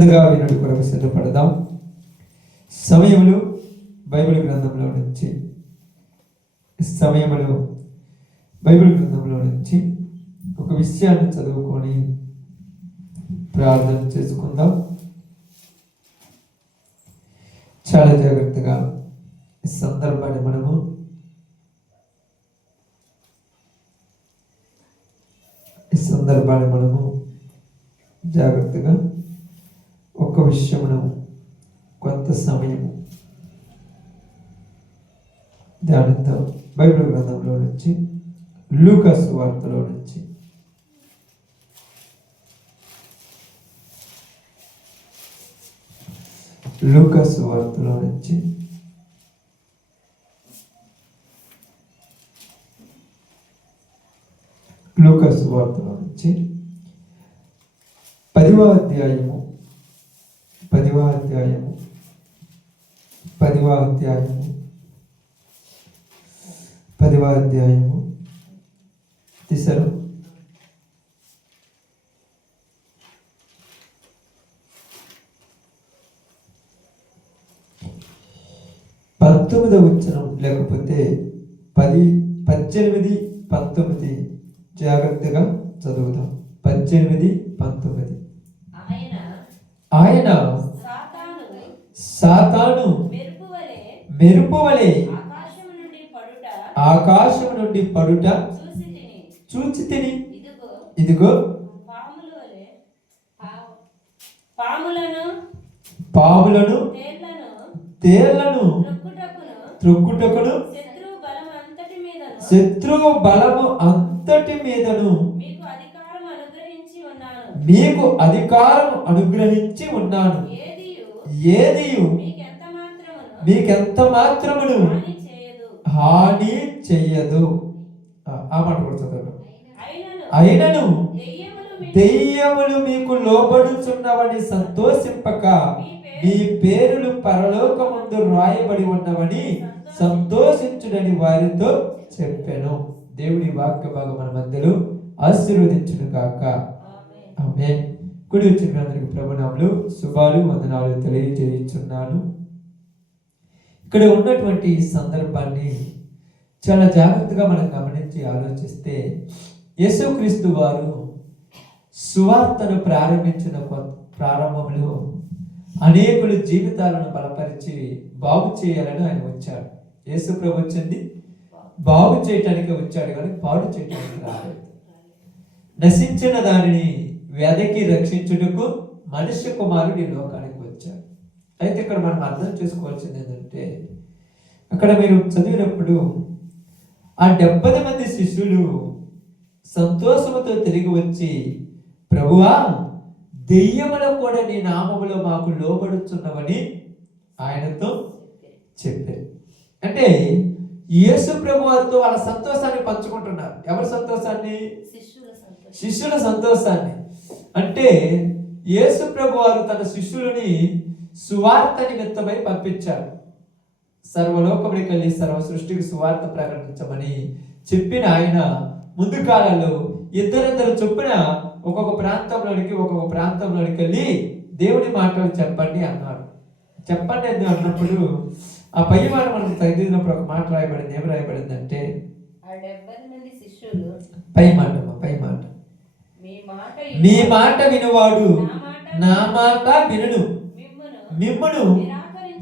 వినడు కొరకు సిద్ధపడదాం. సమయములు బైబిల్ గ్రంథంలో నుంచి ఒక విషయాన్ని చదువుకొని ప్రార్థన చేసుకుందాం. చాలా జాగ్రత్తగా ఈ సందర్భాన్ని మనము జాగ్రత్తగా ఒక విషయమును కొంత సమయము ధ్యానిద్దాం. బైబిల్ గ్రంథంలో నుంచి లూకా సువార్తలో నుంచి లూకా సువార్తలో నుంచి 10వ అధ్యాయము 10వ అధ్యాయము తీశారు. 19వ వచనం లేకపోతే 10, 18, 19 జాగ్రత్తగా చదువుదాం. 18, 19 ఆయన సాతాను మెరుపు వలె ఆకాశము నుండి పడుట చూచి తిని, ఇదిగో పాములను తేళ్లను త్రొక్కుటకును శత్రువు బలము అంతటి మీదను మీకు అధికారం అనుగ్రహించి ఉన్నాను. ఏదియు మీకెంత మాత్రమును హాని చెయ్యదు. ఆ మాట కూడా చదవడం. అయినను దెయ్యములు మీకు లోబడుచున్నవని సంతోషింపక మీ పేరులు పరలోకమందు రాయబడి ఉన్నవని సంతోషించుడని వారితో చెప్పాను. దేవుడి వాక్య భాగం మన మధ్యలో ఆశీర్వదించును కాక. ఆమేన్. కుడి వచ్చిన అందరికి ప్రభునామములు శుభాలు వందనాలు తెలియజేయుచున్నాను. ఇక్కడ ఉన్నటువంటి సందర్భాన్ని చాలా జాగ్రత్తగా మనం గమనించి ఆలోచిస్తే, యేసుక్రీస్తు వారు సువార్తను ప్రారంభించిన ప్రారంభంలో అనేకుల జీవితాలను బలపరిచి బాగు చేయాలని ఆయన వచ్చాడు. యేసు ప్రభు వచ్చింది బాగు చేయటానికి వచ్చాడు, కానీ పాడు చేయటానికి రాలేదు. నశించిన దానిని వెదకి రక్షించుటకు మనుష్య కుమారుడు ఈ లోకానికి వచ్చాడు. అయితే ఇక్కడ మనం అర్థం చేసుకోవాల్సింది ఏంటంటే, అక్కడ మీరు చదివినప్పుడు ఆ 70 మంది శిష్యులు సంతోషముతో తిరిగి వచ్చి, ప్రభువా, దెయ్యములు కూడా నీ నామములో మాకు లోబడుచున్నవని ఆయనతో చెప్పారు. అంటే యేసు ప్రభు వారితో వాళ్ళ సంతోషాన్ని పంచుకుంటున్నారు. ఎవరి సంతోషాన్ని? శిష్యుల సంతోషాన్ని. అంటే యేసు ప్రభు వారు తన శిష్యులని సువార్త నిమిత్తమై పంపించారు. సర్వలోకమునికి వెళ్ళి సర్వ సృష్టికి సువార్త ప్రకటించమని చెప్పిన ఆయన ముందు కాలంలో ఇద్దరిద్దరు చొప్పున ఒక్కొక్క ప్రాంతంలోనికి వెళ్ళి దేవుడి మాటలు చెప్పండి అన్నాడు. చెప్పండి అని అన్నప్పుడు ఆ పై మాట మనకు చదివినప్పుడు ఒక మాట రాయబడింది. ఏం రాయబడింది అంటే, పై మాట మీ మాట వినువాడు నా మాట వినును, మిమ్మును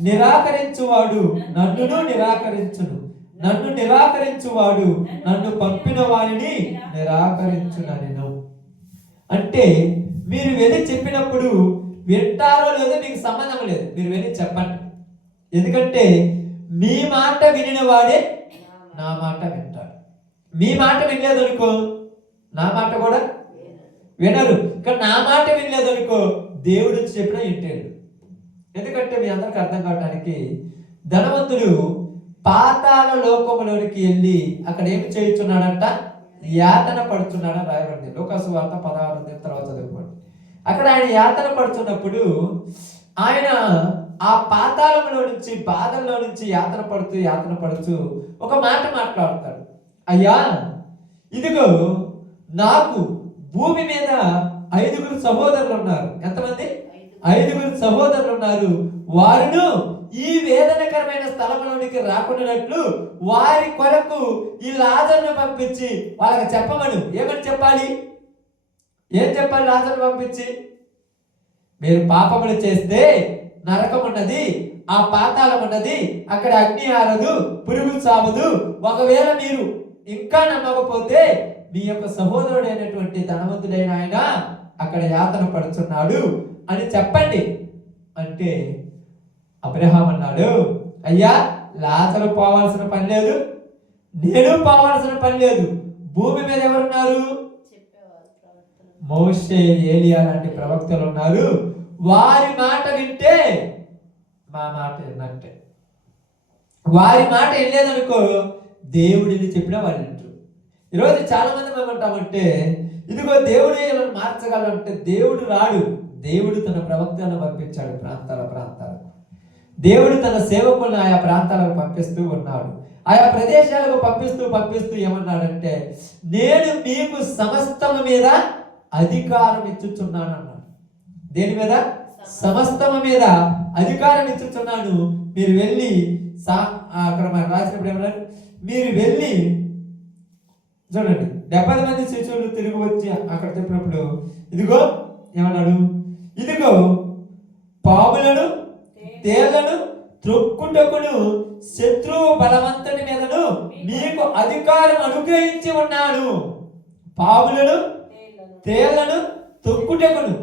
నిరాకరించువాడు నన్నును నిరాకరించును, నన్ను నిరాకరించువాడు నన్ను పంపిన వారిని నిరాకరించునను. అంటే మీరు వెళ్ళి చెప్పినప్పుడు వింటారో లేదో మీకు సంబంధం లేదు, మీరు వెళ్ళి చెప్పండి. ఎందుకంటే మీ మాట వినిన వాడే నా మాట వింటాడు. మీ మాట వినలేదు అనుకో, నా మాట కూడా వినరు. ఇక్కడ నా మాట వినలేదు అనుకో, దేవుడు చెప్పినా వింటాడు. ఎందుకంటే మీ అందరికి అర్థం కావడానికి, ధనవంతుడు పాతాళ లోకములోనికి వెళ్ళి అక్కడ ఏమి చేయుచున్నాడంట? యాతన పడుతున్నాడని రాయబడింది. లూకా సువార్త 16 తర్వాత చదువుకోండి. అక్కడ ఆయన యాతన పడుతున్నప్పుడు ఆయన ఆ పాతాళంలో నుంచి, బాధల్లో నుంచి యాతన పడుతూ ఒక మాట మాట్లాడతాడు. అయ్యా, ఇదిగో నాకు భూమి మీద 5 సహోదరులు ఉన్నారు. ఎంతమంది? 5 సహోదరులు ఉన్నారు. వారును ఈ వేదనకరమైన స్థలంలోనికి రాకుండానట్లు వారి కొరకు ఈ లాజరును పంపించి వాళ్ళకి చెప్పమను. ఏమని చెప్పాలి? ఏం చెప్పాలి? లాజరును పంపించి, మీరు పాపములు చేస్తే నరకం ఉన్నది, ఆ పాతాళం ఉన్నది, అక్కడ అగ్ని ఆరదు, పురుగు చావదు. ఒకవేళ మీరు ఇంకా నమ్మకపోతే మీ యొక్క సహోదరుడైనటువంటి ధనవంతుడైన ఆయన అక్కడ యాతన పడుతున్నాడు అని చెప్పండి అంటే అబ్రహాం అన్నాడు, అయ్యా లాజరు పోవాల్సిన పని లేదు, నేను పోవాల్సిన పని లేదు. భూమి మీద ఎవరున్నారు? మోషే, ఏలియా లాంటి ప్రవక్తలు ఉన్నారు. వారి మాట వింటే మా మాట విన్నట్టే. వారి మాట వినలేదనుకో దేవుడిని చెప్పినా వాళ్ళు వింటారు. ఈరోజు చాలా మంది ఏమంటామంటే, ఇదిగో దేవుడే ఇలా మార్చగలంటే దేవుడు రాడు. దేవుడు తన ప్రవక్తలను పంపించాడు ప్రాంతాలకు. దేవుడు తన సేవకులను ఆయా ప్రాంతాలకు పంపిస్తూ ఉన్నాడు. ఆయా ప్రదేశాలకు పంపిస్తూ ఏమన్నాడంటే, నేను మీకు సమస్తము మీద అధికారం ఇచ్చుచున్నాను అన్నాడు. దేని మీద? సమస్తము మీద అధికారం ఇచ్చుచున్నాను. మీరు వెళ్ళి అక్కడ మనం రాసినప్పుడు ఏమన్నారు? మీరు వెళ్ళి చూడండి, 70 మంది శిష్యులు తిరిగి వచ్చి అక్కడ చెప్పినప్పుడు ఇదిగో ఏమన్నాడు? ఇదిగో పాములను తేళ్లను త్రొక్కుటకును శత్రువు బలవంతుని మీదను మీకు అధికారం అనుగ్రహించి ఉన్నాను. పాములను తేళ్లను తొక్కుటకును.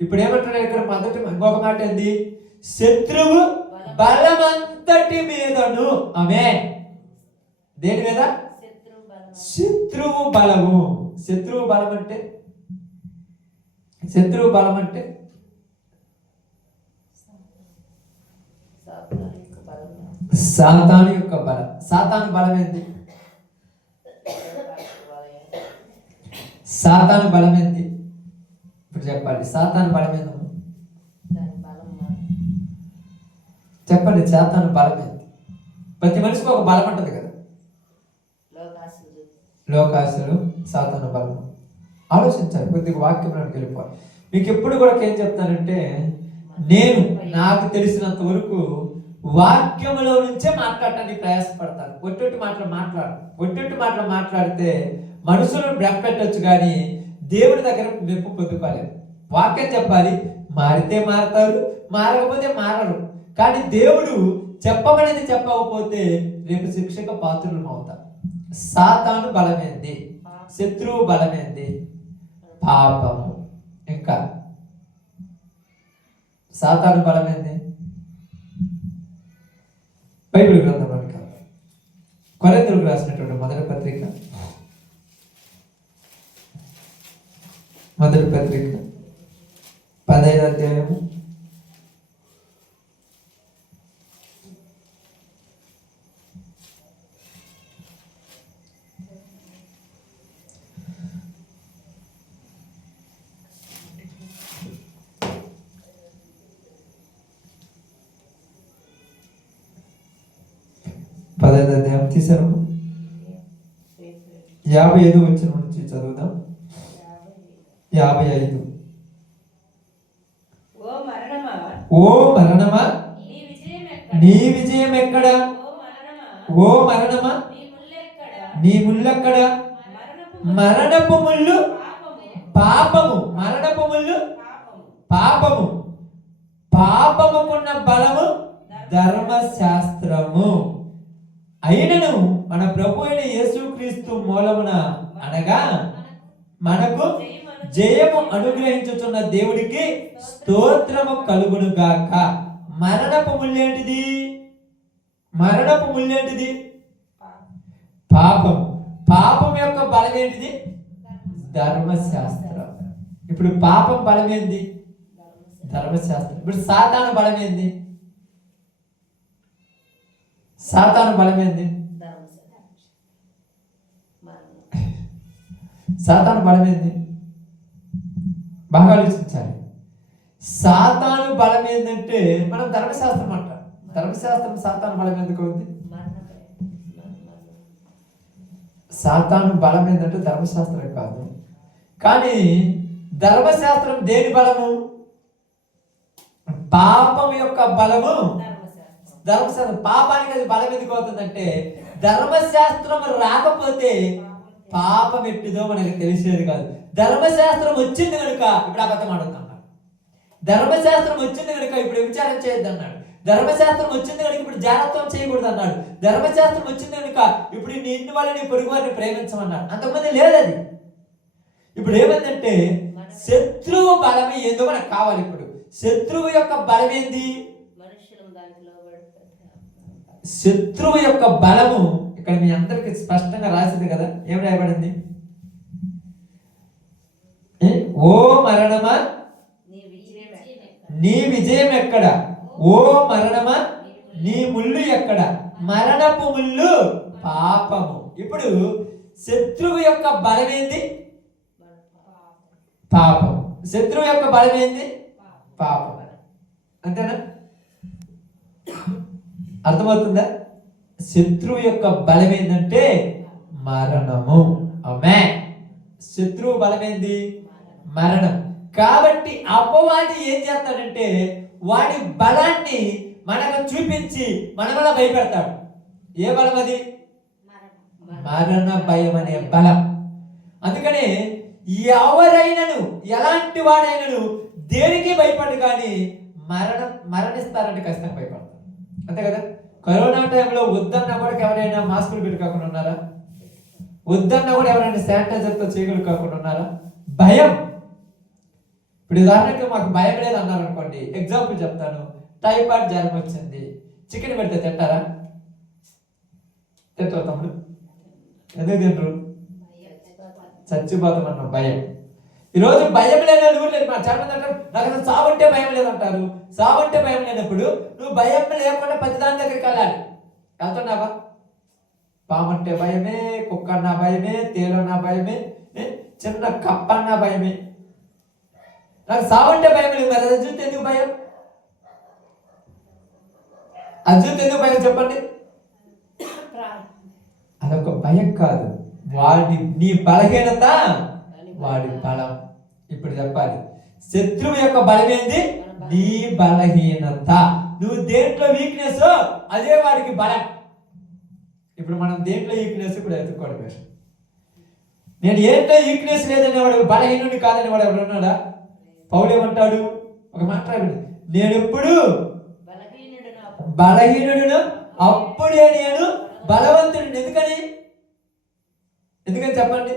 ఇప్పుడు ఏమంటున్నాడు ఇక్కడ? మొదటి ఇంకొక మాట ఏంది? శత్రువు బలమంతటి మీదను. ఆమేన్. దేని మీద? శత్రువు బలము. శత్రువు బలం అంటే సాతాను యొక్క బలం. సాతాను బలం ఏంటి? సాతాను బలం ఏంటి? ఇప్పుడు చెప్పండి. సాతాను బలం ఏంది? చెప్పండి. సాతాను బలం ఏంటి? ప్రతి మనిషికి ఒక బలం ఉంటుంది కదా. లోకాసులు, సాతాను బలం. ఆలోచించాలి. కొద్దిగా వాక్యంలోకి వెళ్ళిపోవాలి. మీకు ఎప్పుడు కూడా ఏం చెప్తానంటే, నేను నాకు తెలిసినంత వరకు వాక్యములో నుంచే మాట్లాడటానికి ప్రయాసపడతాను. ఒట్టొట్టి మాటలు మాట్లాడితే మనుషులను భ్రమపెట్టొచ్చు కానీ దేవుడి దగ్గర మెప్పు పొందుకోలేదు. వాక్యం చెప్పాలి. మారితే మారతారు, మారకపోతే మారరు. కానీ దేవుడు చెప్పమనేది చెప్పకపోతే రేపు శిక్షకు పాత్రులం అవుతాం. సాతాను బలమైంది, శత్రువు బలమైంది, పాపము. ఇంకా సాతాను బలమైంది. బైబిల్ గ్రంథంలోని కొరింథీయులకు రాసినటువంటి మొదటి పత్రిక 15వ అధ్యాయము 15వ అధ్యాయం తీశారు. 55 వచ్చిన నుంచి చదువుదాం. 55. ఓ మరణమా నీ విజయం ఎక్కడ? ఓ మరణమా నీ ముల్లెక్కడ? మరణపు ముళ్ళు పాపము. మరణపు ముళ్ళు పాపము. పాపముకున్న బలము ధర్మశాస్త్రము. అయినను మన ప్రభు అయిన యేసుక్రీస్తు మూలమున అనగా మనకు జయము అనుగ్రహించుచున్న దేవుడికి స్తోత్రము కలుగును గాక. మరణపు ముళ్ళేంటిది? పాపం. పాపం యొక్క బలం ఏంటిది? ధర్మశాస్త్రం. ఇప్పుడు పాపం బలమేంది? ధర్మశాస్త్రం. ఇప్పుడు సాతాను బలమేంది? సాతాను బలమేంది? బాగా ఆలోచించాలి. సాతాను బలం ఏంటంటే మనం ధర్మశాస్త్రం అంటాం. ధర్మశాస్త్రం సాతాను బలం ఎందుకు ఉంది? సాతాను బలం ఏంటంటే ధర్మశాస్త్రం కాదు. కానీ ధర్మశాస్త్రం దేని బలము? పాపం యొక్క బలము ధర్మశాస్త్రం. పాపానికి అది బలం ఎందుకు అవుతుందంటే ధర్మశాస్త్రం రాకపోతే పాపం ఎట్టిదో మనకి తెలిసేది కాదు. ధర్మశాస్త్రం వచ్చింది కనుక ఇప్పుడు అబద్ధం ఆడుతున్నాడు. ధర్మశాస్త్రం వచ్చింది కనుక ఇప్పుడు విచారం చేయొద్దు అన్నాడు. ధర్మశాస్త్రం వచ్చింది కనుక ఇప్పుడు జాగ్రత్తం చేయకూడదు అన్నాడు. ధర్మశాస్త్రం వచ్చింది కనుక ఇప్పుడు నీ ఇంటి వాళ్ళని పొరుగు వారిని ప్రేమించమన్నాడు. అంతకుముందు లేదు అది. ఇప్పుడు ఏమైందంటే శత్రువు బలం ఏందో మనకు కావాలి. ఇప్పుడు శత్రువు యొక్క బలం ఏంది? శత్రువు యొక్క బలము ఇక్కడ మీ అందరికి స్పష్టంగా రాసింది కదా. ఏం రాయబడింది? ఓ మరణమా నీ విజయం ఎక్కడ? ఓ మరణమా నీ ముళ్ళు ఎక్కడ? మరణపు ముళ్ళు పాపము. ఇప్పుడు శత్రువు యొక్క బలం ఏంది? పాపం. శత్రువు యొక్క బలం ఏంది? పాపం. అంతేనా? అర్థమవుతుందా? శత్రువు యొక్క బలం ఏంటంటే మరణము. ఆమేన్. శత్రువు బలం ఏంది? మరణం. కాబట్టి అపవాది ఏం చేస్తాడంటే వాడి బలాన్ని మనకు చూపించి మనమలా భయపెడతాడు. ఏ బలం అది? మరణ భయం అనే బలం. అందుకనే ఎవరైనాను ఎలాంటి వాడైనాను దేనికి భయపడు కానీ మరణిస్తారంటే ఖచ్చితంగా భయపడతారు. అంతే కదా. కరోనా టైంలో వద్దన్నా కూడా ఎవరైనా మాస్కులు పెట్టుకోకుండా ఉన్నారా? వద్దన్నా కూడా ఎవరైనా శానిటైజర్తో చేయగలు కాకుండా ఉన్నారా? భయం. ఇప్పుడు ఉదాహరణకి మాకు భయం లేదు అన్నారు అనుకోండి. ఎగ్జాంపుల్ చెప్తాను. టైఫాయిడ్ జ్వరం వచ్చింది, చికెన్ పెడితే తింటారా? తింటారు తమ్ముడు? ఎందుకు తింటారు? చచ్చిపోతాం అన్న భయం. ఈరోజు భయం లేని ఊరు లేదు. చాలా మంది అంటారు నాకు అసలు సావంటే భయం లేదంటారు. సావంటే భయం లేనప్పుడు నువ్వు భయం లేకుండా ప్రతిదాని దగ్గరికి వెళ్ళాలి. వెళ్తున్నావా? పాము అంటే భయమే, కుక్క అన్న భయమే, తేలన్నా భయమే, చిన్న కప్ప అన్న భయమే. నాకు సావంటే భయం లేదు. మరి అది చూస్తే ఎందుకు భయం? అది చూస్తే ఎందుకు భయం చెప్పండి? అదొక భయం కాదు, వాడి నీ బలహీనత వాడి బలం. ఇప్పుడు చెప్పాలి, శత్రువు యొక్క బలం ఏంది? నీ బలహీనత. నువ్వు దేంట్లో వీక్నెస్ అదే వాడికి బలం. ఇప్పుడు మనం దేంట్లో వీక్నెస్ ఇప్పుడు ఎత్తుకోవడం. నేను ఏంటో వీక్నెస్ లేదనేవాడు బలహీనుడి కాదనేవాడు ఎవరు ఉన్నాడా? పౌలు ఏమంటాడు? ఒక మాట్లాడు, నేను ఎప్పుడు బలహీనుడును అప్పుడే నేను బలవంతుడు. ఎందుకని చెప్పండి?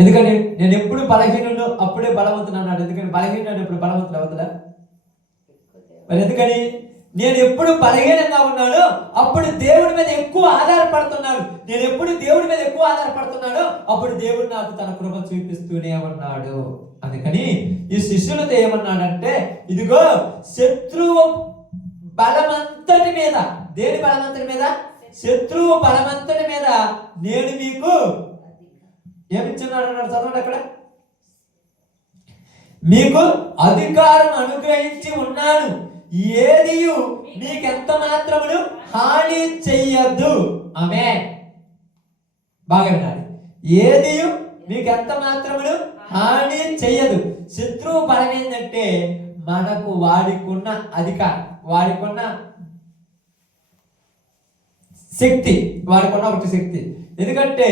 ఎందుకని నేను ఎప్పుడు బలహీనుడు అప్పుడే బలవంతుడు అన్నాడు. ఎందుకని బలహీనుడు ఎప్పుడు బలవంతుడు అవుతుందా? మరి ఎందుకని? నేను ఎప్పుడు బలహీనంగా ఉన్నాను అప్పుడు దేవుడి మీద ఎక్కువ ఆధారపడుతున్నాడు. నేను ఎప్పుడు దేవుడి మీద ఎక్కువ ఆధారపడుతున్నాడో అప్పుడు దేవుడు నాకు తన కృప చూపిస్తూనే ఉన్నాడు. అందుకని ఈ శిష్యులతో ఏమన్నాడంటే, ఇదిగో శత్రువు బలమంతటి మీద, దేని బలమంతటి మీద? శత్రువు బలమంతటి మీద నేను మీకు ఏమిచ్చున్నాడు అన్నాడు. చదవండి అక్కడ. మీకు అధికారం అనుగ్రహించి ఉన్నాను, ఏదియు నీకెంత మాత్రమును హాని చెయ్యద్దు. ఆమేన్. బాగా వినాలి. ఏదియు నీకెంత మాత్రమును హాని చెయ్యదు. శత్రువు బలం ఏంటంటే మనకు వాడికున్న అధికారం, వాడికున్న శక్తి, వాడికున్న ఒకటి శక్తి. ఎందుకంటే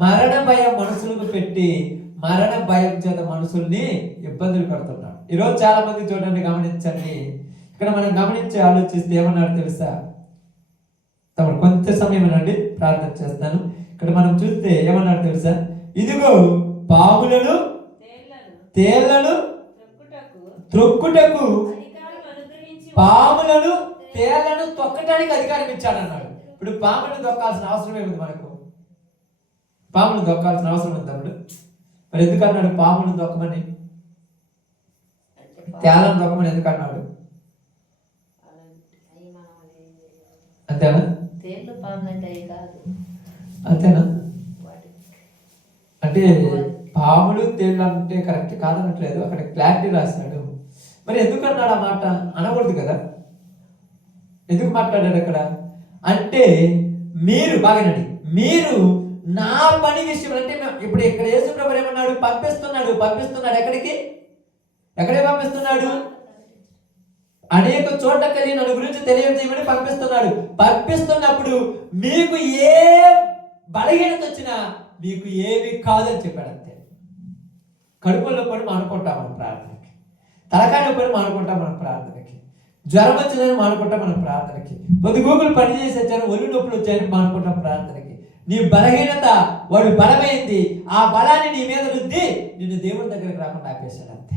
మరణ భయం మనుషులకు పెట్టి మరణ భయం చేత మనుషుల్ని ఇబ్బందులు పెడుతున్నాడు. ఈరోజు చాలా మంది చూడండి, గమనించండి. ఇక్కడ మనం గమనించి ఆలోచిస్తే ఏమన్నాడు తెలుసా? తమ్ముడు కొంచెం సమయం అనండి, ప్రార్థన చేస్తాను. ఇక్కడ మనం చూస్తే ఏమన్నాడు తెలుసా? ఇదిగో పాములను తేళ్లను త్రొక్కుటకు, పాములను తేళ్లను తొక్కటానికి అధికారం ఇచ్చాడు అన్నాడు. ఇప్పుడు పాములను దొక్కాల్సిన అవసరం ఏముంది మనకు? పాములను దొక్కాల్సిన అవసరం ఉంది తమ్ముడు. మరి ఎందుకు అన్నాడు పాములను దొక్కమని? తేళ్లను దొక్కమని ఎందుకు అన్నాడు? అంతేనా? అంతేనా? అంటే పాములు తేళ్ళు అంటే కరెక్ట్ కాదనట్లేదు, అక్కడ క్లారిటీ రాశాడు. మరి ఎందుకు అన్నాడు ఆ మాట? అనకూడదు కదా. ఎందుకు మాట్లాడాడు అక్కడ అంటే, మీరు బాగానండి, మీరు నా పని విషయం అంటే ఇప్పుడు ఇక్కడ యేసు ప్రభు ఏమన్నాడు? పంపిస్తున్నాడు. ఎక్కడికి పంపిస్తున్నాడు? అనేక చోట్లకెళ్ళి నన్ను గురించి తెలియజేయమని పంపిస్తున్నప్పుడు మీకు ఏ బలహీనత వచ్చినా మీకు ఏమి కాదని చెప్పాడు. అంతే. కడుపులో పడి మానుకుంటాం మనం ప్రార్థనకి, తలకాయ పడి మానుకుంటాం మనం ప్రార్థనకి, జ్వరం వచ్చిందని మానుకుంటాం మనం ప్రార్థనకి, పొద్దుగూకులు పని చేసి వచ్చాను ఒళ్ళు నొప్పులు వచ్చాయని మానుకుంటాం ప్రార్థనకి. నీ బలహీనత వాడు బలమైంది, ఆ బలాన్ని నీ మీద రుద్ది నిన్ను దేవుడి దగ్గరికి రాకుండా ఆపేశాడు. అంతే.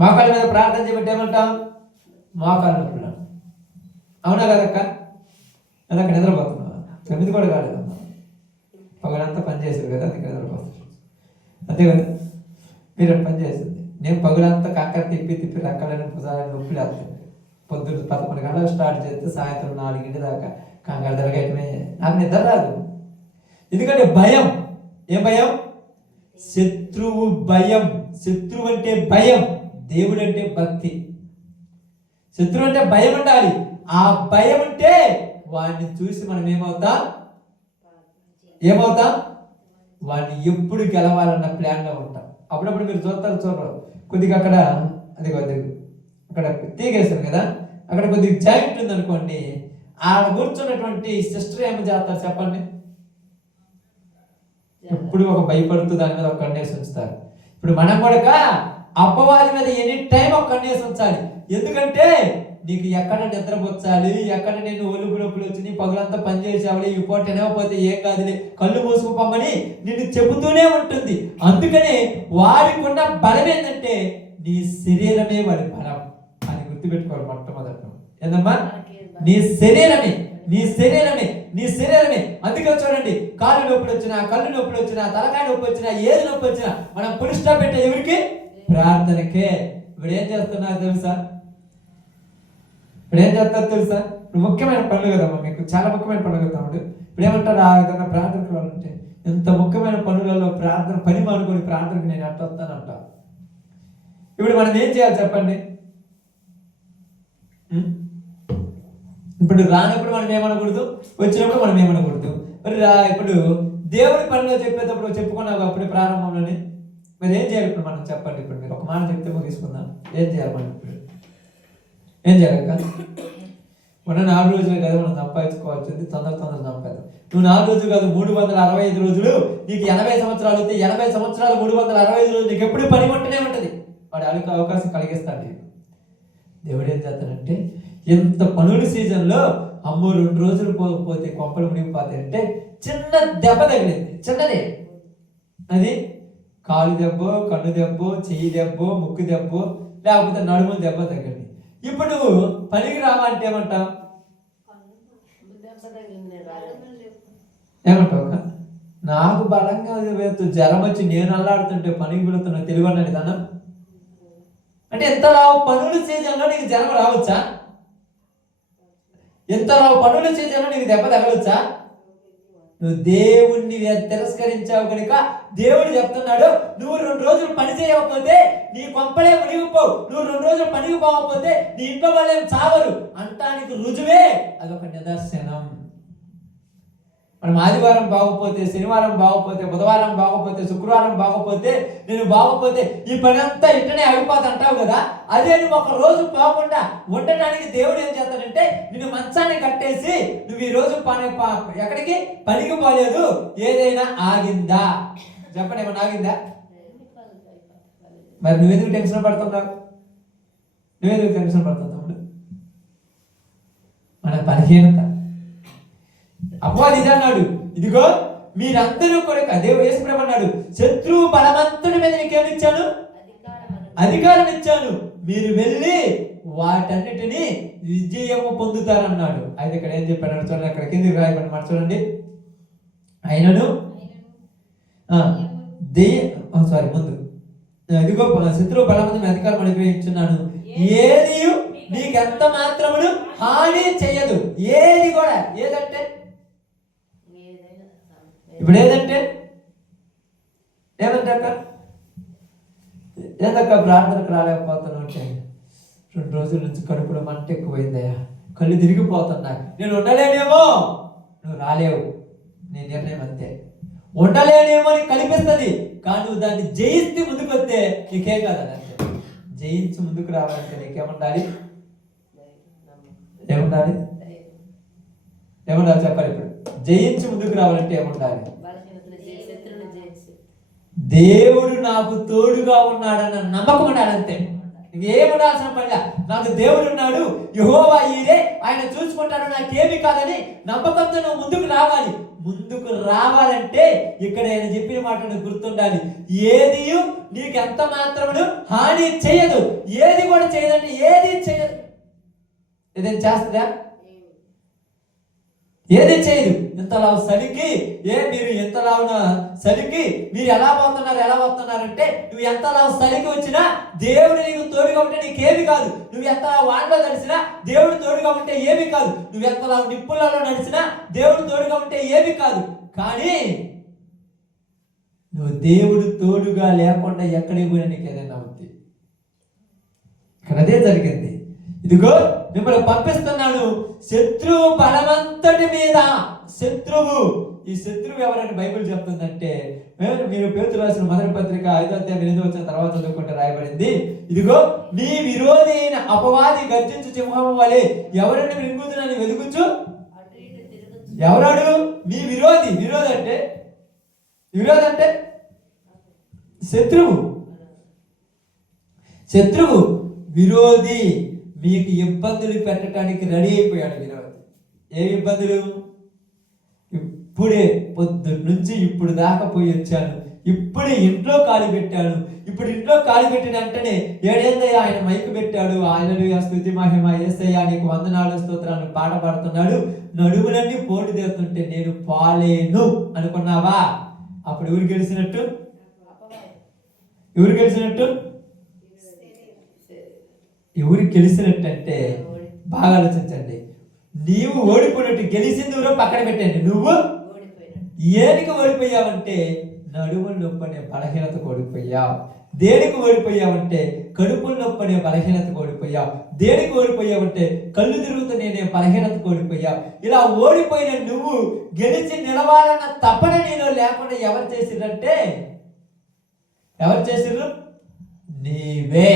మోకాళ్ళ మీద ప్రార్థన చేయబట్టి ఏమంటాం? మోకాళ్ళ నొప్పులు. అవునా కదక్క? అదక్క నిద్రపోతున్నావా? 9 కూడా కాలేదమ్మా, పగలంతా పని చేశారు కదా, అందుకే నిద్రపోతుంది. అంతే కదా, మీరు పని చేస్తుంది. నేను పగులంతా కాకర తిప్పి రకాలని నొప్పులు వేస్తాను. పొద్దున్న 11 గంటలకు స్టార్ట్ చేస్తే సాయంత్రం 4 దాకా కంగారు తిరగటమే. నాకు నిద్ర రాదు. ఎందుకంటే భయం. ఏ భయం? శత్రువు భయం. శత్రువు అంటే భయం, దేవుడు అంటే భక్తి. శత్రువు అంటే భయం ఉండాలి. ఆ భయం ఉంటే వాడిని చూసి మనం ఏమవుతాం? వాడిని ఎప్పుడు గెలవాలన్న ప్లాన్లో ఉంటాం. అప్పుడప్పుడు మీరు చూడరు కొద్దిగా అక్కడ అక్కడ తీగేశారు కదా, అక్కడ కొద్దిగా జాయింట్ ఉంది అనుకోండి, ఆ కూర్చున్నటువంటి సిస్టర్ ఏమి చేస్తారు చెప్పండి? ఎప్పుడు ఒక భయపడుతూ దాని మీద ఒక కన్నేసి ఉంచుతారు. ఇప్పుడు మనం కూడా అపవాది మీద ఎనీ టైం ఒక కన్నేసి ఉంచాలి. ఎందుకంటే నీకు ఎక్కడ నిద్రపోచ్చాలి, ఎక్కడ నేను ఒలుపు నొప్పులు వచ్చి పగులంతా పనిచేసేవాళ్ళు, ఈ పూట తినకపోతే ఏం కాదులే, కళ్ళు మూసుకుపోమని నిన్ను చెబుతూనే ఉంటుంది. అందుకనే వారికి ఉన్న బలం ఏంటంటే నీ శరీరమే వాడి బలం అని గుర్తుపెట్టుకోవాలి. మొట్టమొదట ఏందమ్మా? నీ శరీరమే. అందుకే చూడండి, కాళ్ళు నొప్పులు వచ్చినా, కళ్ళు నొప్పులు వచ్చినా, తలకాయ నొప్పి వచ్చినా, ఏది నొప్పి వచ్చినా మనం ఫుల్ స్టాప్ పెట్టే ఎవరికి? ప్రార్థనకే. ఇప్పుడు ఏం చేస్తున్నారు తెలుసా? ఇప్పుడు ముఖ్యమైన పనులు కదమ్మా, మీకు చాలా ముఖ్యమైన పనులు కదా. ఇప్పుడు ఏమంటారు? ఆ విధంగా ప్రార్థనకు వాళ్ళంటే ఎంత ముఖ్యమైన పనులలో ప్రార్థన పని మానుకొని ప్రార్థనకు నేను అట్ట వస్తానంట. ఇప్పుడు మనం ఏం చేయాలి చెప్పండి? ఇప్పుడు రానప్పుడు మనం ఏమనకూడదు, వచ్చినప్పుడు మనం ఏమనకూడదు. మరి ఇప్పుడు దేవుడి పనిలో చెప్పేటప్పుడు చెప్పుకున్నావు అప్పుడు ప్రారంభంలోనే. మరి ఏం చేయాలి ఇప్పుడు మనం చెప్పండి? ఇప్పుడు మీరు ఒక మాట చెప్తే ముగించుకుందాం. ఏం చేయాలి మనం ఇప్పుడు? ఏం చేయాలి? మనం 4 రోజులు కదా మనం సంపాదించుకోవాల్సింది, తొందర సంపాదించాలి. నువ్వు 4 రోజులు కాదు, 365 రోజులు. నీకు 80 సంవత్సరాలు అయితే 80 సంవత్సరాలు 365 రోజులు నీకు ఎప్పుడు పని ఉంటూనే ఉంటుంది. వాడు అవకాశం కలిగిస్తాడు. దేవుడు ఏం చేస్తాడంటే, ఎంత పనుల సీజన్లో అమ్మో 2 రోజులు పోతే కొంపలు మునిగిపోతాయి అంటే చిన్న దెబ్బ తగిలింది, చిన్నదే అది, కాలు దెబ్బ, కన్ను దెబ్బ, చెయ్యి దెబ్బ, ముక్కు దెబ్బ, లేకపోతే నడుము దెబ్బ తగిలింది. ఇప్పుడు నువ్వు పనికి రావంటే ఏమంటావు? నాకు బలంగా జ్వరం వచ్చి నేను అల్లాడుతుంటే పనికి పెడుతున్నా తెలివన్నది దానం అంటే ఎంతలా పనుల సీజన్లో నీకు జ్వరం రావచ్చా? ఎంతలా పనుల సీజన్లో నీకు దెబ్బ తగలొచ్చా? నువ్వు దేవుణ్ణి తిరస్కరించావు కనుక దేవుడు చెప్తున్నాడు, నువ్వు 2 రోజులు పని చేయకపోతే నీ కొంపలే మునిగిపోవు, నువ్వు 2 రోజులు పనికి పోకపోతే నీ ఇంట్లో వాళ్ళేం చావరు అంటానికి రుజువే అదొక నిదర్శనం. మనం ఆదివారం బాగపోతే, శనివారం బాగపోతే, బుధవారం బాగపోతే, శుక్రవారం బాగపోతే, నేను బాగపోతే ఈ పని అంతా ఇట్టనే అయిపోతుంది అంటావు కదా. అదే నువ్వు 1 రోజు పోకుండా ఉండటానికి దేవుడు ఏం చేస్తాడంటే నిన్ను మంచాన్ని కట్టేసి నువ్వు ఈ రోజు ఎక్కడికి పనికి పోలేదు, ఏదైనా ఆగిందా చెప్పండి? ఏమన్నా ఆగిందా? మరి నువ్వెందుకు టెన్షన్ పడుతున్నావు? మన బలహీనత. అపవాది ఇది అన్నాడు, ఇదిగో మీరందరూ కూడా అదే యేసుప్రభు అన్నాడు, శత్రువు బలవంతుడి మీద నీకేమిచ్చాను? అధికారం ఇచ్చాను, మీరు వెళ్ళి వాటన్నిటిని విజయము పొందుతారన్నాడు. అయితే ఇక్కడ ఏం చెప్పాడు చూడండి, అక్కడ కిందికి రాయబడి మాట చూడండి. అయినను ముందు ఇదిగో శత్రువు బలవంతుని అధికారం అనుగ్రహించున్నాను, ఏది నీకెంత మాత్రమును హాని చెయ్యదు. ఏది కూడా, ఏదంటే ఇప్పుడు ఏదంటే ఏమంటాక ఏదక్క ప్రార్థనకు రాలేకపోతాను అంటే 2 రోజుల నుంచి కడుపులో మంట ఎక్కువైందయ్యా, కళ్ళు తిరిగిపోతున్నా, నేను ఉండలేనేమో. నువ్వు రాలేవు, నీ నిర్ణయం అంతే. ఉండలేనేమో అని కనిపిస్తుంది, కానీ నువ్వు దాన్ని జయిస్తే ముందుకు వస్తే నీకేం కాదు. అంతే, జయించి ముందుకు రావాలంటే నీకేముండాలి? ఏముండాలి? ఏముండాలి చెప్పాలి. ఇప్పుడు జయించి ముందుకు రావాలంటే ఏముండాలి? దేవుడు నాకు తోడుగా ఉన్నాడన్న నమ్మకం ఉండాలంతే. ఇంకేముండాల్సిన పనిలా, నాకు దేవుడు ఉన్నాడు, యెహోవా ఈరే, ఆయన చూసుకుంటాడు, నాకేమి కాదని నమ్మకంతో నువ్వు ముందుకు రావాలి. ముందుకు రావాలంటే ఇక్కడ ఆయన చెప్పిన మాట గుర్తుండాలి. ఏది నీకు ఎంత మాత్రమును హాని చేయదు. ఏది కూడా చేయదంటే ఏది చేయదు. ఏదైనా చేస్తుందా? ఏది చేయదు. ఇంతలావు సలికి మీరు ఎంతలావున సలికి మీరు ఎలా పోతున్నారంటే నువ్వు ఎంతలావు సలికి వచ్చినా దేవుడు నీకు తోడుగా ఉంటే నీకేమి కాదు. నువ్వు ఎంత వానలో నడిచినా దేవుడు తోడుగా ఉంటే ఏమి కాదు. నువ్వు ఎంతలావు నిప్పులలో నడిచినా దేవుడు తోడుగా ఉంటే ఏమి కాదు. కానీ నువ్వు దేవుడు తోడుగా లేకుండా ఎక్కడికి పోయినా నీకు ఏదైనా ఉంది. ఇక్కడ అదే జరిగింది. ఇదిగో మిమ్మల్ని పంపిస్తున్నాను శత్రువు బలమంతటి మీద. శత్రువు, ఈ శత్రువు ఎవరని బైబిల్ చెప్తుందంటే, మీరు పేతురు రాసిన మొదటి పత్రిక 5వ అధ్యాయం 8వ వచనం తర్వాత చదువుకుంటే రాయబడింది. ఇదిగో నీ విరోధి అయిన అపవాది గర్జించు సింహము వలె ఎవరిని మృంగుతుందని వెతుకుచు. ఎవరాడు మీ విరోధి? విరోధి అంటే శత్రువు. శత్రువు విరోధి మీకు ఇబ్బందులు పెట్టడానికి రెడీ అయిపోయాడు విరోధి. ఏ ఇబ్బందులు? ఇప్పుడే పొద్దున్న నుంచి ఇప్పుడు దాకా పోయి వచ్చాను, ఇప్పుడే ఇంట్లో కాలు పెట్టాను, ఇప్పుడు ఇంట్లో కాలు పెట్టిన వెంటనే ఏడేందయ్యా ఆయన మైకు పెట్టాడు, హల్లెలూయా స్తుతి మహిమ యేసయ్యా నీకు వందనాలు స్తోత్రాలు పాట పాడుతున్నాడు, నడుములన్నీ పోటు తీరుతుంటే నేను పాలేను అనుకున్నావా? అప్పుడు ఎవరు గెలిచినట్టు? ఎవరు గెలిచినట్టు? ఎవరు గెలిచినట్టు అంటే బాగా ఆలోచించండి. నీవు ఓడిపోయినట్టు. గెలిచింది ఎవరో పక్కన పెట్టండి. నువ్వు ఏనికి ఓడిపోయావంటే నడుముల నొప్పి అనే బలహీనతకు ఓడిపోయావు. దేనికి ఓడిపోయావంటే కడుపుల నొప్పి అనే బలహీనతకు ఓడిపోయావు. దేనికి ఓడిపోయావంటే కళ్ళు తిరుగుతున్న బలహీనతకు ఓడిపోయావు. ఇలా ఓడిపోయిన నువ్వు గెలిచి నిలవాలన్న తపన నేను లేకుండా ఎవరు చేసిరంటే, ఎవరు చేసిర్రు? నీవే.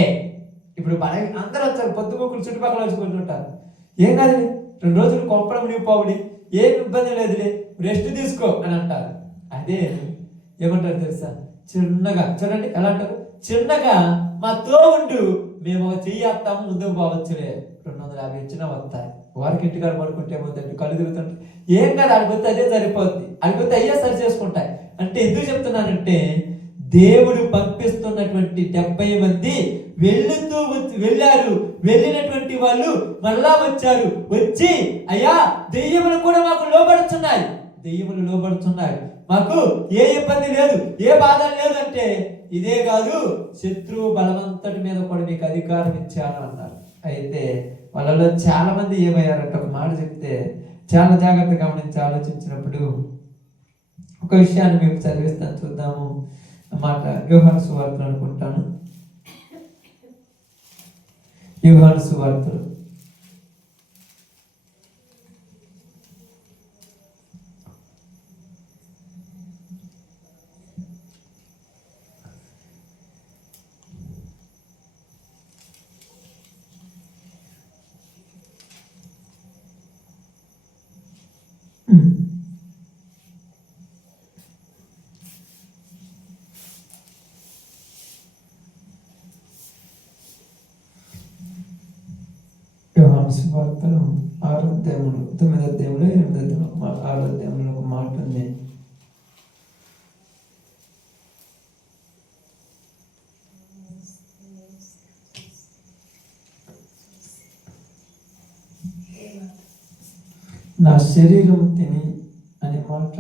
ఇప్పుడు అందరూ వచ్చారు, పొద్దుగోకులు చుట్టుపక్కల వచ్చుకుంటుంటారు. ఏం కాదు, 2 రోజులు కొంపడం నీవు పోవడి, ఏం ఇబ్బంది లేదులే, రెస్ట్ తీసుకో అని అంటారు. అదే ఏమంటారు తెలుసా? చిన్నగా చూడండి, ఎలా అంటారు? చిన్నగా మాతో ఉండు, మేము ఒక చెయ్యేస్తాము, ముందుకు పోవచ్చులే, 250 ఇచ్చినా వస్తాయి. వారికి ఇంటికాడ పడుకుంటే ఏమవుతుంది? కళ్ళు తిరుగుతుంటే ఏం కాదు, అడిగిపోతే అదే సరిపోద్ది, అడిగిపోతే అయ్యే సరి చేసుకుంటాయి. అంటే ఎందుకు చెప్తున్నానంటే, దేవుడు పంపిస్తున్నటువంటి 70 మంది వెళ్ళారు. వెళ్ళినటువంటి వాళ్ళు మళ్ళా వచ్చారు. వచ్చి అయ్యా దెయ్యములు కూడా మాకు లోబడుతున్నాయి, దెయ్యములు లోబడుతున్నాయి, మాకు ఏ ఇబ్బంది లేదు, ఏ బాధ లేదు అంటే, ఇదే కాదు శత్రువు బలమంతటి మీద కూడా మీకు అధికారం ఇచ్చాను అన్నారు. అయితే వాళ్ళలో చాలా మంది ఏమయ్యారంటే, ఒక మాట చెప్తే చాలా జాగ్రత్తగా గమనించి ఆలోచించినప్పుడు ఒక విషయాన్ని మీకు చదివిస్తాను, చూద్దాము అన్నమాట. యోహాను సువార్తలు అనుకుంటాను, యోహాను సువార్తలు వార్తలు 6వ అధ్యాయంలో 9వ అధ్యాయంలో 8వ అధ్యాయంలో 6వ అధ్యాయంలో ఒక మాట ఉంది. నా శరీరం తిని అనే మాట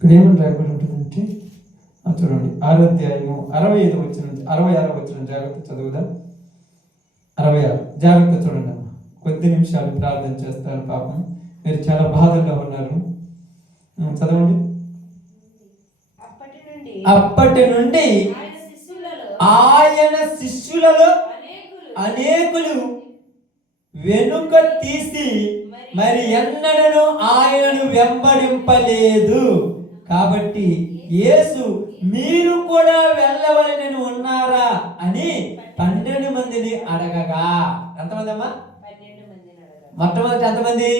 ఇక్కడ ఏమని రాయబడి ఉంటుందంటే, చూడండి 6వ అధ్యాయము 65వ వచనం 66వ వచనం జాగ్రత్త చదువుదా. 66 జాగ్రత్త చూడండి అమ్మా, కొద్ది నిమిషాలు ప్రార్థన చేస్తారు. పాపం మీరు చాలా బాధల్లో ఉన్నారు. చదవండి. అప్పటి నుండి ఆయన శిష్యులలో అనేకులు వెనుక తీసి మరి ఎన్నడను ఆయనను వెంబడింపలేదు. కాబట్టి యేసు మీరు కూడా వెళ్ళవలెనని ఉన్నారా అని 12 మందిని అడగగా, ఎంతమంది అమ్మా? మొట్టమొదటి ఎంతమంది?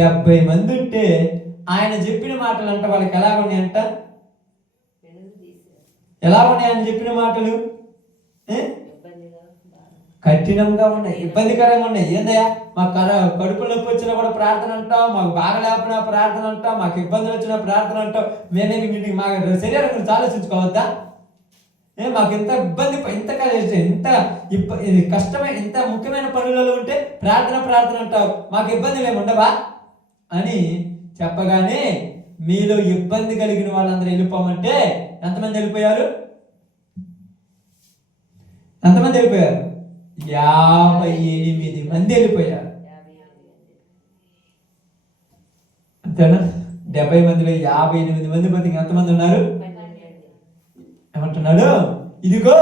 70 మంది ఉంటే ఆయన చెప్పిన మాటలు అంట వాళ్ళకి ఎలా ఉన్నాయంట? ఎలా ఉన్నాయి ఆయన చెప్పిన మాటలు? కఠినంగా ఉన్నాయి, ఇబ్బందికరంగా ఉన్నాయి. ఏందయ్యా, మాకు కడుపు నొప్పి వచ్చినా కూడా ప్రార్థన అంటావు, మాకు బాగా లేకపోయినా ప్రార్థన అంటావు, మాకు ఇబ్బందులు వచ్చినా ప్రార్థన అంటావు, మేమే మా శరీరం గురించి ఆలోచించుకోవద్దా? మాకు ఇంత ఇబ్బంది, ఇంత కష్టమైన, ఇంత ముఖ్యమైన పనులలో ఉంటే ప్రార్థన అంటావు, మాకు ఇబ్బందులు ఏమి ఉండవా అని చెప్పగానే, మీలో ఇబ్బంది కలిగిన వాళ్ళందరూ వెళ్ళిపోమంటే ఎంతమంది వెళ్ళిపోయారు? ఎంతమంది వెళ్ళిపోయారు? 58 మంది వెళ్ళిపోయారు. అంతేనా? 70 మందిలో 58 మంది బతికి ఎంతమంది ఉన్నారు? ఏమంటున్నాడు? ఇదిగో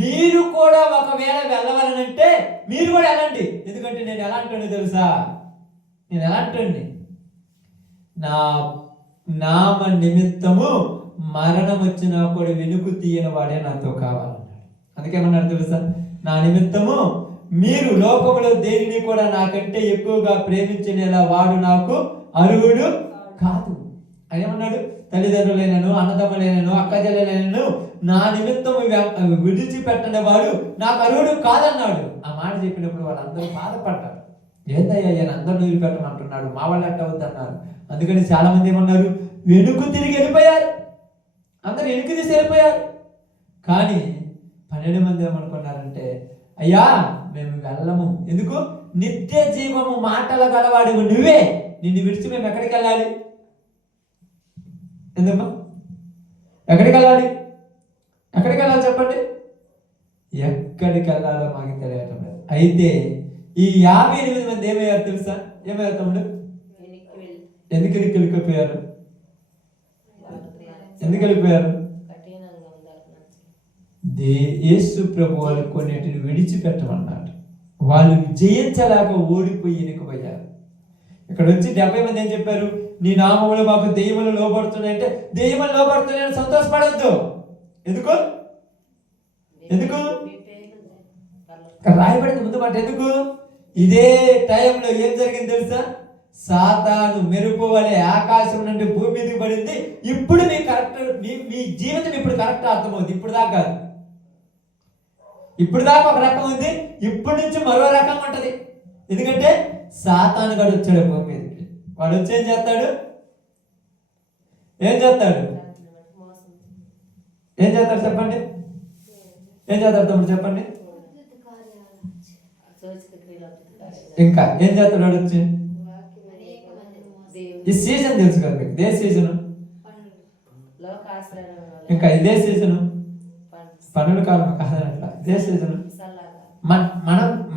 మీరు కూడా ఒకవేళ వెళ్ళవాలనంటే మీరు కూడా వెళ్ళండి. ఎందుకంటే నేను ఎలా అంటాను తెలుసా? నేను ఎలా అంటాండి, నా నామ నిమిత్తము మరణం వచ్చినా కూడా వెనుకు తీయని వాడే నాతో కావాలన్నాడు. అందుకేమన్నాడు తెలుసా? నా నిమిత్తము మీరు లోకములో దేనిని కూడా నాకంటే ఎక్కువగా ప్రేమించినేలా వాడు నాకు అర్హుడు కాదు. అదేమన్నాడు? తల్లిదండ్రులైనను, అన్నదమ్ములైనను, అక్కచెల్లెలైనను నా నిమిత్తము విడిచిపెట్టని వాడు నాకు అర్హుడు కాదన్నాడు. ఆ మాట చెప్పినప్పుడు వాళ్ళందరూ బాధపడ్డారు. ఏందయ్యా ఈయన అందరూ వదిలిపెట్టమంటున్నాడు, మా వాళ్ళు ఎట్ట అవుతున్నారు. అందుకని చాలా మంది ఏమన్నారు? వెనుక తిరిగి వెళ్ళిపోయారు. అందరూ వెనుక తీసి వెళ్ళిపోయారు. కానీ 12 మంది ఏమనుకున్నారంటే, అయ్యా మేము వెళ్ళము. ఎందుకు? నిత్య జీవము మాటల గలవాడివి నువ్వే, నిన్ను విడిచి మేము ఎక్కడికి వెళ్ళాలి? ఎందుమ్మా ఎక్కడికి వెళ్ళాలి? ఎక్కడికి వెళ్ళాలి చెప్పండి? ఎక్కడికి వెళ్ళాలో మాకు తెలియటం లేదు. అయితే ఈ 58 మంది ఏమయ్యారు తెలుసా? ఏమయ్యారు తమ్ముడు? ఎందుకు వెళ్ళిపోయారు? ఎందుకు వెళ్ళిపోయారు? యేసు ప్రభు వాళ్ళు కొన్నిటిని విడిచిపెట్టమన్నాడు. వాళ్ళు జయించలేక ఓడిపోయి వెనుకపోయారు. ఇక్కడ వచ్చి 70 మంది ఏం చెప్పారు? నీ నామములో మాకు దెయ్యములు లోబడుతున్నాయంటే, దెయ్యములు లోబడుతున్నాయని సంతోషపడద్దు. ఎందుకు? రాయబడింది ముందు మాట. ఎందుకు? ఇదే టైంలో ఏం జరిగింది తెలుసా? సాతాను మెరుపు వలె ఆకాశం నుండి భూమి మీదకి పడింది. ఇప్పుడు మీ కరెక్ట్, మీ జీవితం ఇప్పుడు కరెక్ట్ అర్థమవుతుంది. ఇప్పుడు దాకా ఒక రకం ఉంది, ఇప్పటి నుంచి మరో రకం ఉంటది. ఎందుకంటే సాతాను గడు వచ్చాడు భూమి మీదకి. వాడు వచ్చి ఏం చేస్తాడు? చెప్పండి. ఏం చేస్తాడు తమ్ముడు చెప్పండి? ఇంకా ఏం చేస్తాడు వాడు వచ్చి? ఈ సీజన్ తెలుసు కదా మీకు, ఇదే సీజను. ఇంకా ఇదే సీజను, పన్నుల కాలం కాదనట్లా, ఇదే సీజను.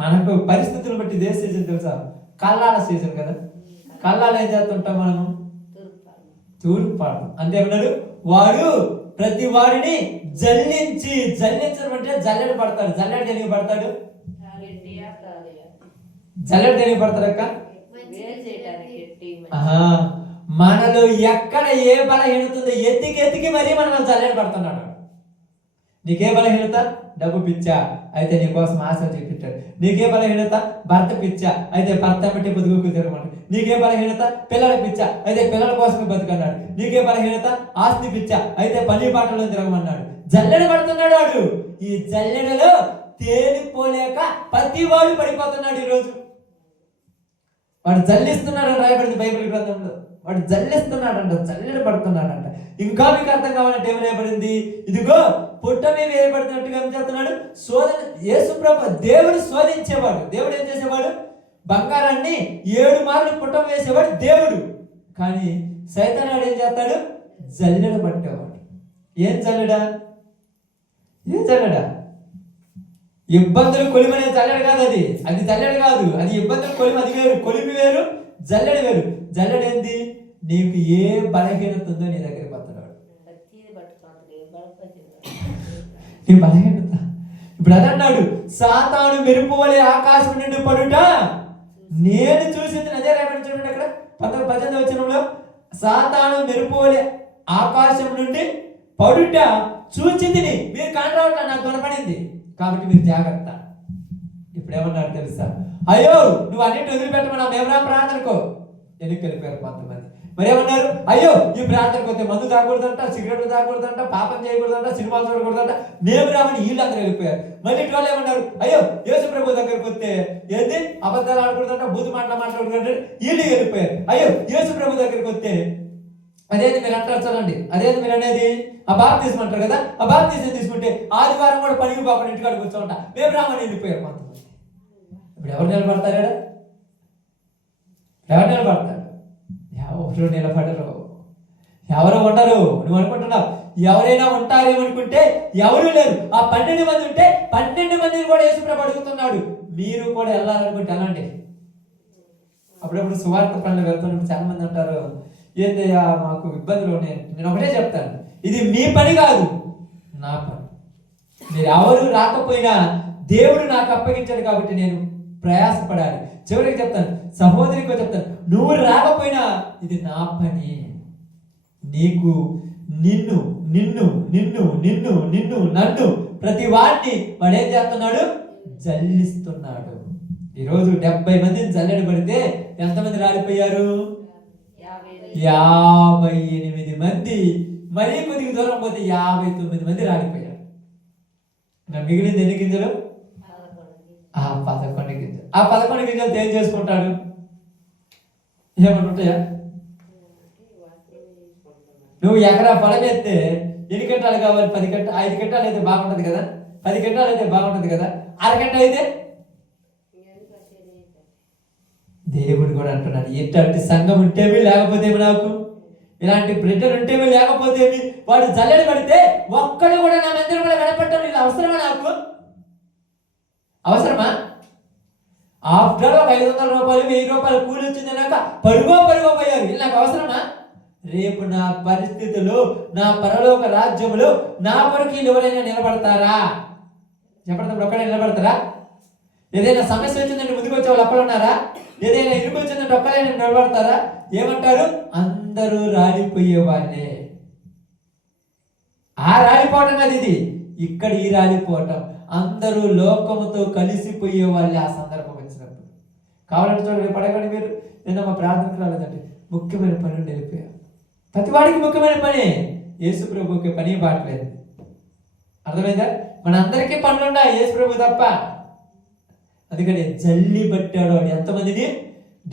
మనకు పరిస్థితులు బట్టి ఇదే సీజన్ తెలుసా? కల్లాల సీజన్ కదా. కల్లాలు ఏం చేస్తుంటాం మనము? తూర్పాడు. అంతేమన్నాడు? వాడు ప్రతి వాడిని జల్లించడం అంటే జల్లెడ పడతాడు. జల్లెడ దేనికి పడతాడు? జల్లెడ దేనికి పడతాడు అక్క? మనలో ఎక్కడ ఏ బలహీనత ఉందో ఎత్తికి మరీ మనం జల్లెడ పడుతున్నాడు. నీకే బలహీనత? డబ్బు పిచ్చా, అయితే నీకోసం ఆశ చూపించాడు. నీకే బలహీనత? భర్త పిచ్చా, అయితే భర్త బట్టి బతుకు తిరగమంటాడు. నీకే బలహీనత? పిల్లల పిచ్చా, అయితే పిల్లల కోసమే బతుకన్నాడు. నీకే బలహీనత? ఆస్తి పిచ్చా, అయితే పని పాటలో తిరగమన్నాడు. జల్లెడ పడుతున్నాడు వాడు. ఈ జల్లెడలో తేలిపోలేక ప్రతి వాడు పడిపోతున్నాడు. ఈరోజు వాడు జల్లిస్తున్నాడు రాయబడింది బైబిల్ గ్రంథంలో. వాడు జల్లిస్తున్నాడంట, జల్లెడ పడుతున్నాడంట. ఇంకా మీకు అర్థం కావాలంటే ఏమి రాయబడింది? ఇదిగో పుట్ట మీద వేయబడుతున్నట్టుగా ఏం చేస్తున్నాడు? యేసు ప్రభు దేవుడు శోధించేవాడు. దేవుడు ఏం చేసేవాడు? బంగారాన్ని 7 మార్లు పుట్టం వేసేవాడు దేవుడు. కానీ సైతానుడు ఏం చేస్తాడు? జల్లెడ పట్టేవాడు. ఏం జల్లెడ? ఇబ్బందులు కొలిమనే జల్లెడ కాదు. అది జల్లెడ కాదు, అది ఇబ్బందులు కొలిమి. అది వేరు, కొలిమి వేరు, జల్లెడ వేరు. జల్లెడ ఏంది? నీకు ఏ బలహీనత ఉందో నీ దగ్గరికి వస్తున్నాడు. నీ బలహీనత ఇప్పుడు అదన్నాడు, సాతాను మెరుపు వలె ఆకాశం నుండి పడుట నేను చూసింది. అదే రేపటి చూడండి అక్కడ 18వ వచనంలో, సాతాను మెరుపు వలె ఆకాశం నుండి పడుట చూచిందిని. మీరు కానరావట్లా, నాకు కనపడింది కాబట్టి మీరు జాగ్రత్త. ఇప్పుడు ఏమన్నాడు తెలుసా? అయ్యో నువ్వు అన్నింటి వదిలిపెట్టమన్నా మేమరా ప్రార్థనకో ఎందుకు వెళ్ళిపోయారు కొంతమంది. మరి ఏమన్నారు? అయ్యో ఈ ప్రార్థనకు వస్తే మందు తాగకూడదంట, సిగరెట్లు తాగకూడదంట, పాపం చేయకూడదంట, సినిమాలు చూడకూడదంట, మేము రామని వీళ్ళందరూ వెళ్ళిపోయారు. మళ్ళీ ఇటు వాళ్ళు ఏమన్నారు? అయ్యో యేసు ప్రభు దగ్గరికి వస్తే ఏంది అబద్ధాలు ఆడకూడదంట, బూతు మాట్లాడకూడదంటే వీళ్ళు వెళ్ళిపోయారు. అయ్యో యేసు ప్రభు దగ్గరికి వస్తే అదేది మీరు అంటారు చూడండి, అదేది మీరు అనేది ఆ బాప్తిజం అంటారు కదా, ఆ బాప్తిజం తీసుకుంటే ఆదివారం కూడా పనికి పాపని ఇంటికాడ కూర్చోంట, మేము రామని వెళ్ళిపోయారు కొంతమంది. ఇప్పుడు ఎవరు నిలబడతారా? ఎవరు నిలబడతారు? ఎవరు నిలబడరు, ఎవరు ఉండరు. నువ్వు అనుకుంటున్నావు ఎవరైనా ఉంటారేమనుకుంటే ఎవరు లేరు. ఆ 12 మంది ఉంటే 12 మందిని కూడా యేసుప్రభు అడుగుతున్నాడు, మీరు కూడా వెళ్ళాలనుకుంటే వెళ్ళండి. అప్పుడప్పుడు సువార్త పనులు వెళ్తున్నప్పుడు చాలా మంది అంటారు, ఏందయ్యా మాకు ఇబ్బందులు ఉన్నాయి. నేను ఒకటే చెప్తాను, ఇది మీ పని కాదు, నా పని. మీరు ఎవరు రాకపోయినా దేవుడు నాకు అప్పగించాడు కాబట్టి నేను ప్రయాసపడాలి. చివరికి చెప్తాను, సహోదరికి చెప్తాను, నువ్వు రాకపోయినా ఇది నా పని. నీకు నిన్ను నిన్ను నిన్ను నిన్ను నిన్ను నన్ను ప్రతి వాడిని వాడు ఏం చేస్తున్నాడు? జల్లిస్తున్నాడు. ఈరోజు 70 మందిని జల్లెడ పడితే ఎంతమంది రాలిపోయారు? 58 మంది. మరీ కొద్దిగా దూరం పోతే 59 మంది రాలిపోయారు. మిగిలింది ఎన్ని గింజలు? 11 గింజలు. ఆ 11 గింజలు ఏం చేసుకుంటాడు? ఏమంటుంటాయా? నువ్వు ఎకరా పొలం ఎత్తే ఎన్ని గంటలు కావాలి? 10 గంటలు, 5 గంటలు అయితే బాగుంటుంది కదా, 10 గంటలు అయితే బాగుంటుంది కదా, అరగంట అయితే. దేవుడు కూడా అంటున్నాడు, ఇట్లాంటి సంఘం ఉంటేమి లేకపోతేమి, నాకు ఇలాంటి బిడ్డలు ఉంటేమి లేకపోతేమి, వాడు జల్లెడ పడితే ఒక్కడు కూడా నా మందిరం కూడా కనపడటం ఇలా అవసరమా? నాకు అవసరమా? ఆఫ్టర్ ఒక 500 రూపాయలు 1000 రూపాయలు కూలి వచ్చిందన్నాక పరుగో పోయారు. ఇది నాకు అవసరమా? రేపు నా పరిస్థితులు, నా పరలోక రాజ్యములు నా కొరకు ఎవరైనా నిలబడతారా? చెప్పడం ఒక్కడే నిలబడతారా? ఏదైనా సమస్య వచ్చిందంటే ముందుకు వచ్చే వాళ్ళు ఒక్కడు ఉన్నారా? ఏదైనా ఇరుకు వచ్చిందంటే ఒక్కడైనా నిలబడతారా? ఏమంటారు? అందరూ రాలిపోయే వాళ్ళే. ఆ రాలిపోవటం కాదు ఇది, ఇక్కడ ఈ రాలిపోవటం. అందరూ లోకముతో కలిసిపోయే వాళ్ళే ఆ సందర్భం వచ్చినప్పుడు. కావాలంటే చూడండి, పడకండి మీరు. నేను మా ప్రార్థనకు రాలేదంటే ముఖ్యమైన పనులు వెళ్ళిపోయా. ప్రతి వాడికి ముఖ్యమైన పని, యేసు ప్రభుకి పని బాటలేదు. అర్థమైందా? మన అందరికీ పనులు ఉన్నాయి, యేసు ప్రభు తప్ప. అందుకని జల్లి పట్టాడు. వాడు ఎంతమందిని?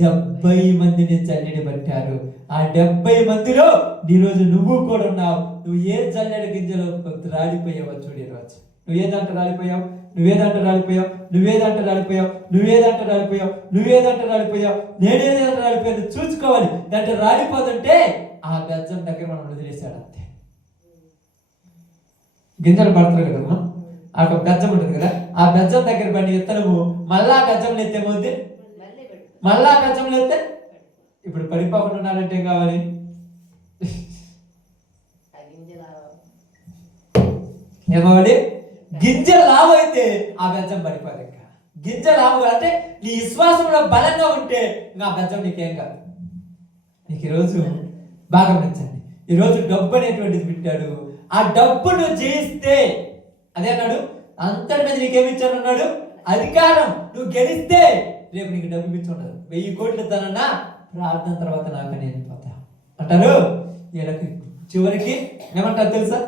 70 మందిని జల్లిని పట్టారు. ఆ 70 మందిలో ఈరోజు నువ్వు కూడా ఉన్నావు. నువ్వు ఏ జల్లెడి గింజలో రాలిపోయావో చూడు. ఈరోజు నువ్వేదంటే రాలిపోయావు, నువ్వేదంటే రాలిపోయావు, నువ్వేదంటే రాలిపోయావు, నువ్వేదంటే రాలిపోయావు, నువ్వేదంటే రాలిపోయావు, నేనేదంటే రాలిపోయాను చూసుకోవాలి. దాంట్లో రాలిపోతుంటే ఆ బెజ్జం దగ్గర మనం వదిలేశాడు అంతే. గింజలు పడతారు కదమ్మా, ఆ బెజ్జం ఉంటుంది కదా, ఆ బెజ్జం దగ్గర పడి ఎత్తనము మళ్ళా బెజ్జంలో ఎత్తేమవుద్ది, మళ్ళా బెజ్జంలో ఎత్తే ఇప్పుడు పడిపోకుండా ఉండాలంటే ఏం కావాలి? ఏమవ్వాలి? గింజ లావు అయితే ఆ బెజ్జం పడిపోదు. ఇంకా గింజ లావు అంటే నీ విశ్వాసంలో బలంగా ఉంటే ఇంకా బెజ్జం నీకేం కాదు. నీకు ఈరోజు బాగా గమనించండి, ఈరోజు డబ్బు అనేటువంటిది పెట్టాడు. ఆ డబ్బును జయిస్తే అదే అన్నాడు, అంతటి మీద నీకేమి ఇచ్చానన్నాడు? అధికారం. నువ్వు గెలిస్తే రేపు నీకు డబ్బు పిచ్చి ఉండదు. 1000 కోట్లు ఇస్తానన్నా ప్రార్థన తర్వాత నాకు నేను పోతా అంటారు. వీళ్ళకి చివరికి ఏమంటారు తెలుసా?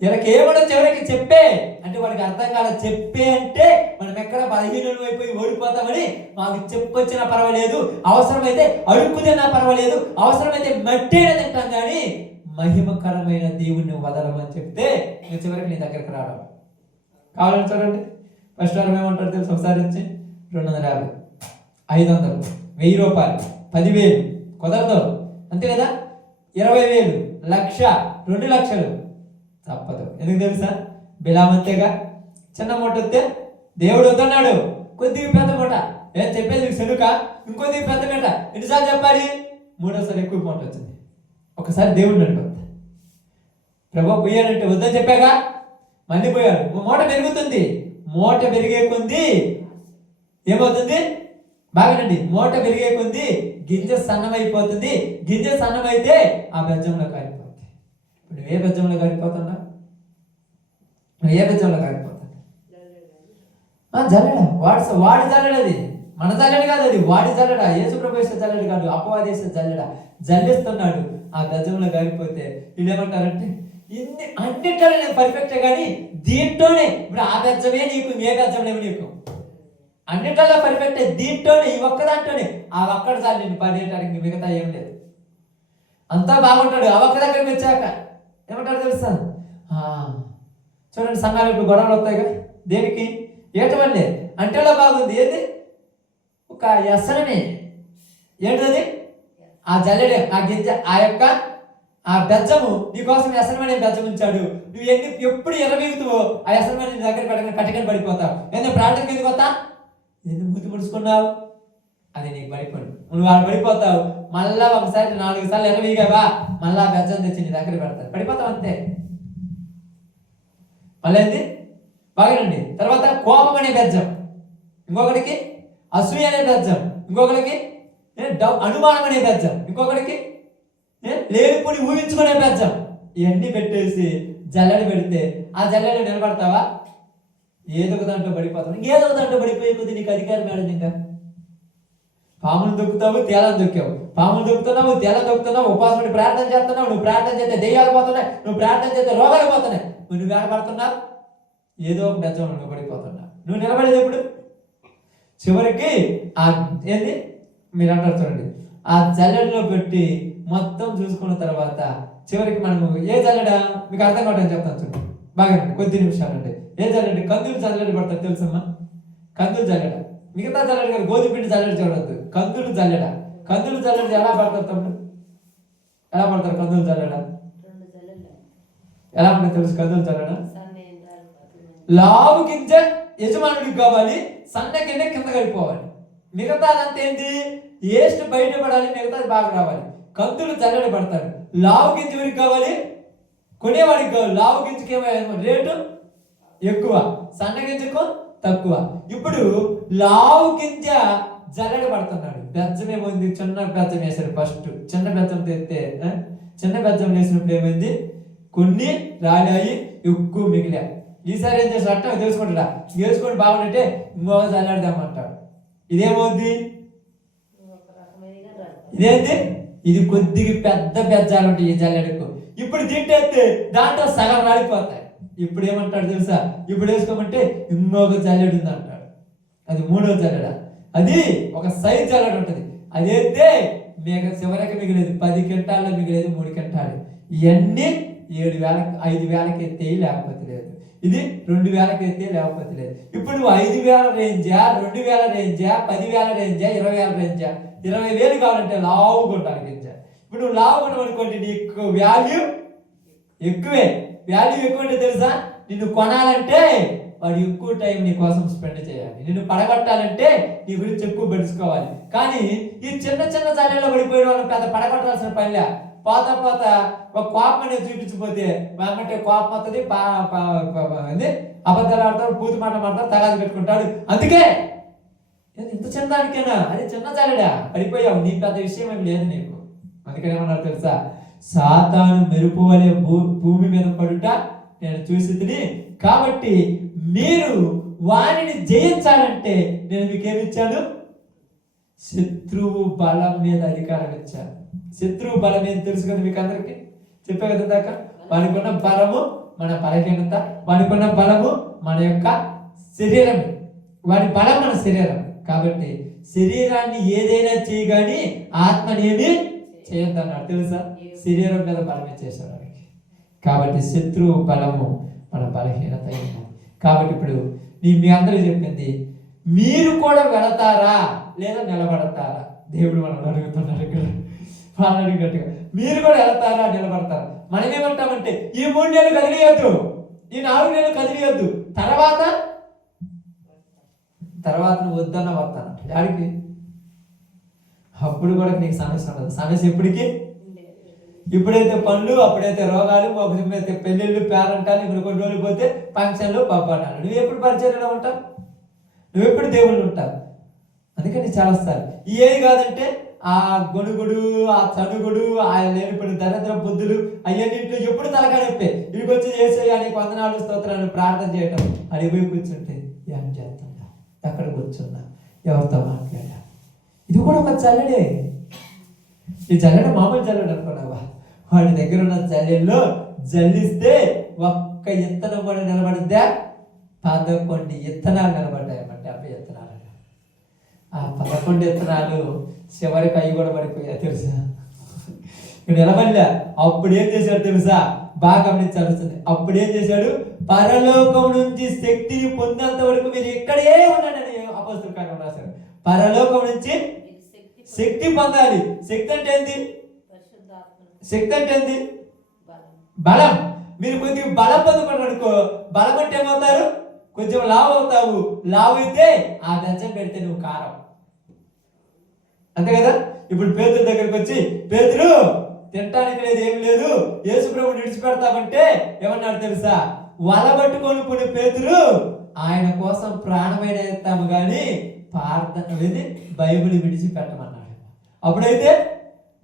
వీళ్ళకి ఏమన్నా చివరికి చెప్పే అంటే వాడికి అర్థం కాదు. చెప్పే అంటే మనం ఎక్కడ 15 అయిపోయి ఓడిపోతామని మాకు చెప్పొచ్చినా పర్వాలేదు, అవసరమైతే అడుక్కు తిన్నా పర్వాలేదు, అవసరమైతే మట్టేనే తింటాం, కానీ మహిమకరమైన దేవుణ్ణి వదలమని చెప్తే ఇంకా చివరికి నీ దగ్గరికి రావడం. కావాలని చూడండి, ఫస్ట్ వారం ఏమంటారు తెలుసు? ఒకసారి వచ్చి 250, 500, 1000 రూపాయలు, 10,000 కుదరదు అంతే కదా, 20,000, 1,00,000, 2 లక్షలు తప్పదు. ఎందుకు తెలుసా? బిలామంతేగా. చిన్న మూట వస్తే దేవుడు వద్దన్నాడు, కొద్దిగా పెద్ద మూట. ఏం చెప్పేది నీకు సెనుక? ఇంకొద్దిగా పెద్ద మూట. ఎన్నిసార్లు చెప్పాలి? మూడోసారి ఎక్కువ మూట వచ్చింది. ఒకసారి దేవుడిని అడుగుతా, ప్రభు పోయాడంటే వద్దని చెప్పాగా, మళ్ళీ పోయాడు. మూట పెరుగుతుంది. మూట పెరిగే కొంది ఏమవుతుంది? బాగానండి, మూట పెరిగే కొంది గింజ సన్నమైపోతుంది. గింజ సన్నమైతే ఆ బెజ్జంలో కారిపోతుంది. ఇప్పుడు ఏ బెజ్జంలో కారిపోతున్నా? ఏ బెజ్జంలో కారిపోతున్నా? జల్లెడ. వాడి జల్లెడ, అది మన జల్లెడ కాదు, అది వాడి జల్లెడ. యేసుప్రభు జల్లెడ కాదు, అపవాదేశ జల్లెడ. జల్లిస్తున్నాడు. ఆ బెజ్జంలో కారిపోతే వీళ్ళు ఏమంటారంటే, ఇన్ని అన్నిట్లో నేను పర్ఫెక్టే కానీ దీంట్లోనే, ఇప్పుడు ఆ బెజ్జమే నీకు, ఏ బెజ్జంలేమో నీకు, అన్నిటిలో పర్ఫెక్టే, దీంట్లోనే, ఈ ఒక్క దాంట్లోనే. ఆ ఒక్కడ చాలు నేను పడేయటానికి, మిగతా ఏం లేదు. అంతా బాగుంటాడు. ఆ ఒక్క దగ్గరికి వచ్చాక ఏమంటాడు తెలుసా? చూడండి, సంఘాలు ఇప్పుడు గొడవలు వస్తాయిగా. దేనికి? ఏటవల్లే అంటేలో బాగుంది. ఏది? ఒక వ్యసనమే. ఏంటది? ఆ జల్లెడే, ఆ గింజ, ఆ బెజ్జము నీకోసం వ్యసనమనే బెజ్జం ఉంచాడు. నువ్వు ఎప్పుడు ఎర్రబీగుతావో ఆ వ్యసనమని నీ దగ్గర పెట్టగానే కట్టుకొని పడిపోతావు. ఎందుకు ప్రార్థనకి ఎందుకు వస్తా? ఎందుకు ముద్దు ముడుచుకున్నావు? అది నీకు పడిపోడు. నువ్వు వాళ్ళు పడిపోతావు. మళ్ళా ఒకసారి 4 సార్లు ఎర్రబీగావా, మళ్ళా బెజ్జం తెచ్చి నీ దగ్గర పెడతారు, పడిపోతావు అంతే. మళ్ళీ ఏంది? బాగానండి. తర్వాత కోపం అనే బెజ్జం, ఇంకొకటికి అసూయ అనే బెజ్జం, ఇంకొకటికి అనుమానం అనే బెజ్జం, ఇంకొకటికి లేనిపోని ఊహించుకునే బెజ్జం. ఇవన్నీ పెట్టేసి జల్లెడ పెడితే ఆ జల్లెడ నిలబడతావా? ఏదో ఒక దాంట్లో పడిపోతావు. ఏదో ఒక దాంట్లో పడిపోయే కొద్ది నీకు అధికారం మేడది. ఇంకా పాములు దొక్కుతావు, తేలను దొక్కావు. పాములు దొక్కుతున్నావు, తేలను దొక్కుతున్నావు. ఉపవాసం ప్రార్థన చేస్తున్నావు. నువ్వు ప్రార్థన చేస్తే దెయ్యాలు పోతున్నాయి, నువ్వు ప్రార్థన చేస్తే రోగాలు పోతున్నాయి. నువ్వు ఏడబడుతున్నావు, ఏదో ఒక బెజ్జంలో నువ్వు పడిపోతున్నావు. నువ్వు నిలబడేది ఎప్పుడు? చివరికి ఆ ఏంది మీరు అంటారు చూడండి, ఆ జల్లెడలో పెట్టి మొత్తం చూసుకున్న తర్వాత చివరికి మనము ఏ జల్లెడ మీకు అర్థం కావడం చెప్తాను చూడండి. బాగా కొద్ది నిమిషాలు అంటే ఏ జల్లెడ? కందులు జల్లెడ పడతారు తెలుసమ్మా? కందులు జల్లెడ, మిగతా జల్లెడ కాదు. గోధుమ పిండి జల్లెడ చూడద్దు, కందులు జల్లెడ. కందులు జల్లెడ ఎలా పడతారు తమ్ముడు? ఎలా పడతారు కందులు జల్లెడ? ఎలా పడతారు తెలుసు? కందులు జల్లెడ లావు గింజ యజమానుడికి కావాలి, సన్న కింద కింద కలిపోవాలి. మిగతాదంతా ఏంటి? ఏస్ట్ బయటపడాలి, మిగతాది బాగా రావాలి. కందులు జల్లెడ పడతాడు. లావు గింజ ఎవరికి కావాలి? కొనేవాడికి కావాలి. లావు గింజకి ఏమో రేటు ఎక్కువ, సన్న గింజకు తక్కువ. ఇప్పుడు లావు గింజ జల్లెడ పడుతున్నాడు. బెజ్జం ఏమైంది? చిన్న బెజ్జం వేశాడు. ఫస్ట్ చిన్న బెజ్జం తెస్తే, చిన్న బెజ్జం వేసినప్పుడు ఏమైంది? కొన్ని రాలాయి, ఎక్కువ మిగిలా. ఈసారి ఏం చేస్తాడు? అట్ట తెలుసుకుంటాడా? తెలుసుకొని బాగుంటే ఇంకొక జల్లెడదామంటాడు. ఇదేమవుద్ది? ఇదేంటి? ఇది కొద్దిగా పెద్ద బెజ్జాలు ఉంటాయి ఈ జల్లెడకు. ఇప్పుడు తింటేస్తే దాంట్లో సగం రాలిపోతాయి. ఇప్పుడు ఏమంటాడు తెలుసా? ఇప్పుడు వేసుకోమంటే ఇంకొక జల్లెడ ఉంది అంటాడు. అది 3వ జల్లెడ. అది ఒక సైజ్ జల్లెడ ఉంటుంది. అదైతే చివరికి మిగిలేదు 10 క్వింటాల్లో మిగిలేదు 3 క్వింటాలు. ఇవన్నీ 7,000 5,000కి ఎత్తే లేకపోతే లేదు. ఇది 2,000కి ఎత్తే లేకపోతే లేదు. ఇప్పుడు నువ్వు 5,000 రేంజా, 2,000 రేంజా, 10,000 రేంజా, 20,000 రేంజా? 20,000 కావాలంటే లావు కొంటాను గింజ. ఇప్పుడు నువ్వు లావు కొనడం అనుకోండి, నీకు వాల్యూ ఎక్కువే. వాల్యూ ఎక్కువ అంటే తెలుసా? నిన్ను కొనాలంటే వాడు ఎక్కువ టైం నీ కోసం స్పెండ్ చేయాలి. నిన్ను పడగొట్టాలంటే నీ గురించి ఎక్కువ పెట్టుకోవాలి. కానీ ఈ చిన్న చిన్న జల్లెడలో పడిపోయిన వాళ్ళు పెద్ద పడగొట్టాల్సిన పనిలే. పాత ఒక కోపం అనేది చూపించిపోతే అంటే కోపం వస్తుంది, అబద్ధాలు ఆడతాడు, పూతి మాటలు మాడతాడు, తగాదు పెట్టుకుంటాడు. అందుకే ఇంత చిన్నదానికేనా? అది చిన్న జల్లెడా, పడిపోయావు, నీ పెద్ద విషయం ఏమి లేదు నీకు. అందుకని ఏమన్నారు తెలుసా? సాతాను మెరుపు వలె భూమి మీద పడుట నేను చూసి, కాబట్టి మీరు వారిని జయించాలంటే నేను మీకేమిచ్చాను? శత్రువు బలం మీద అధికారం ఇచ్చాను. శత్రువు బలం ఏం తెలుసు కదా మీకు అందరికి, చెప్పే కదా దాకా. వానికి ఉన్న బలము మన బలహీనత, వానికి ఉన్న బలము మన యొక్క శరీరం, వాడి బలం మన శరీరం. కాబట్టి శరీరాన్ని ఏదైనా చేయగాని ఆత్మని ఏమి చేయొద్దన్నాడు తెలుసా? శరీరం మీద బలం ఇచ్చేసాడు వాడికి. కాబట్టి శత్రువు బలము మన బలహీనత. కాబట్టి ఇప్పుడు మీ అందరూ చెప్పింది, మీరు కూడా వెళతారా లేదా నిలబడతారా? దేవుడు మనం అడుగుతున్నాడు ఇక్కడ. వాళ్ళు అడిగినట్టుగా మీరు కూడా వెళతారా నిలబడతారా? మనం ఏమంటామంటే ఈ 3 నెలలు కదిలియద్దు, ఈ 4 నెలలు కదిలియద్దు, తర్వాత నువ్వు వద్దన్న వస్తాను. యాడికి? అప్పుడు కూడా నీకు సమస్య ఉండదు. సమస్య ఎప్పటికీ, ఇప్పుడైతే పనులు, అప్పుడైతే రోగాలు, ఒకరైతే పెళ్ళిళ్ళు, పేరంటాలు, ఇప్పుడు కొన్ని రోజులు పోతే ఫంక్షన్లు, పబ్బాటాలు. నువ్వు ఎప్పుడు పరిచయంలో ఉంటావు? నువ్వెప్పుడు దేవుళ్ళు ఉంటావు? అందుకని చాలాస్తారు ఏది కాదంటే ఆ గొడుగుడు, ఆ చడుగుడు, ఆ లేనిపడి దరిద్ర బుద్ధులు అవన్నింటిలో ఎప్పుడు తలకాడెప్పే. ఇడికి వచ్చి చేసే అని వందనాలు, స్తోత్రాలు, ప్రార్థన చేయటం. అడిగిపోయి కూర్చుంటే ఏం చేస్తున్నా, ఎక్కడ కూర్చున్నా, ఎవరితో మాట్లాడా. ఇది కూడా ఒక చల్లడే. ఈ జల్లెడ మామూలు జల్లెడ అనుకున్నావా? వాడి దగ్గర ఉన్న జల్లెల్లో జల్లిస్తే ఒక్క ఇత్తనం కూడా నిలబడిద్దా? 11 ఇత్తనాలు నిలబడ్డాయన్నమాట. 50 ఇత్తనాలు. ఆ 11 ఇత్తనాలు చివరికి అవి కూడా పడిపోయా తెలుసా? నిలబడలే. అప్పుడు ఏం చేశాడు తెలుసా? బాగా గమనించాల్సింది. అప్పుడు ఏం చేశాడు? పరలోకం నుంచి శక్తిని పొందేంత వరకు మీరు ఇక్కడే ఉన్నాడని అపోస్తలుల కార్యంలో రాశారు. పరలోకం నుంచి శక్తి పొందాలి. శక్తి అంటే ఏంది? శక్తి అంటే ఏంది? బలం. మీరు కొద్దిగా బలం పొందుకున్నాడు అనుకో, బలం అంటే ఏమవుతారు? కొంచెం లావు అవుతావు. లావు అయితే ఆ బెచ్చం పెడితే నువ్వు కారం. అంతే కదా? ఇప్పుడు పేతురు దగ్గరికి వచ్చి, పేతురు తినటానికి లేదు, ఏమి లేదు, యేసు ప్రభువుని విడిచిపెడతామంటే ఏమన్నాడు తెలుసా? వలబట్టుకొని పోయిన పేతురు, ఆయన కోసం ప్రాణమైన ఎత్తాము కానీ ప్రార్థన అనేది బైబిల్ విడిచిపెట్టమన్నాడు. అప్పుడైతే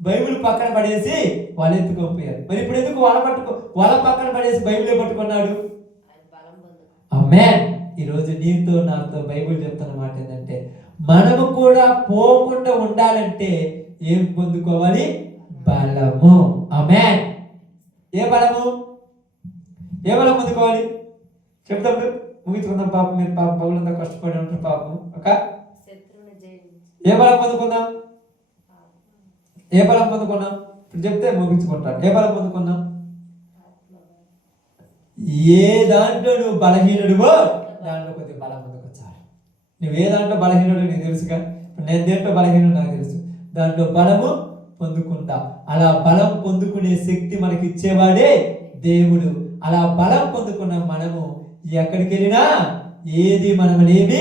బైబిల్ పక్కన పడేసి వాళ్ళు ఎత్తుకోపోయారు. మరి ఇప్పుడు ఎందుకు వల పక్కన పడేసి బైబిలే పట్టుకున్నాడు? ఆమేన్. ఈరోజు నీతో నాతో బైబిల్ చెప్తున్న మాట ఏంటంటే, మనము కూడా పోకుండా ఉండాలంటే ఏం పొందుకోవాలి? బలము. ఆమేన్. ఏ బలము? ఏ బలం పొందుకోవాలి చెప్తాం, ముగించుకుందాం. పాపం మీరు పాపం పగులంతా కష్టపడి ఉంటారు. పాపం ఒక ఏ బలం పొందుకుందాం? ఏ బలం పొందుకున్నాం? ఇప్పుడు చెప్తే ముగించుకుంటారు. ఏ బలం పొందుకున్నాం? ఏ దాంట్లో నువ్వు బలహీనుడివో దాంట్లో కొద్దిగా బలం పొందుకొచ్చారు. నువ్వు ఏ దాంట్లో బలహీనుడు నీకు తెలుసుగా. నేను దేంట్లో బలహీనుడు నాకు తెలుసు. దాంట్లో బలము పొందుకుంటా. అలా బలం పొందుకునే శక్తి మనకి ఇచ్చేవాడే దేవుడు. అలా బలం పొందుకున్న మనము ఎక్కడికి వెళ్ళినా ఏది మనమనేమి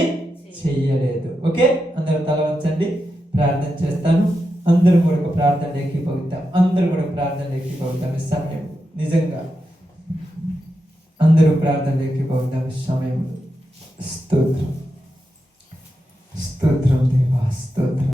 చెయ్యలేదు. ఓకే, అందరూ తల వంచండి, ప్రార్థన చేస్తాను. అందరూ కూడా ఒక ప్రార్థన ఎక్కిపోతాం. అందరూ కూడా ప్రార్థన ఎక్కిపోతాం. సమయం నిజంగా అందరూ ప్రార్థన ఎక్కిపోతాం. సమయం. స్తోత్రం, స్తోత్రం దేవా, స్తోత్రం.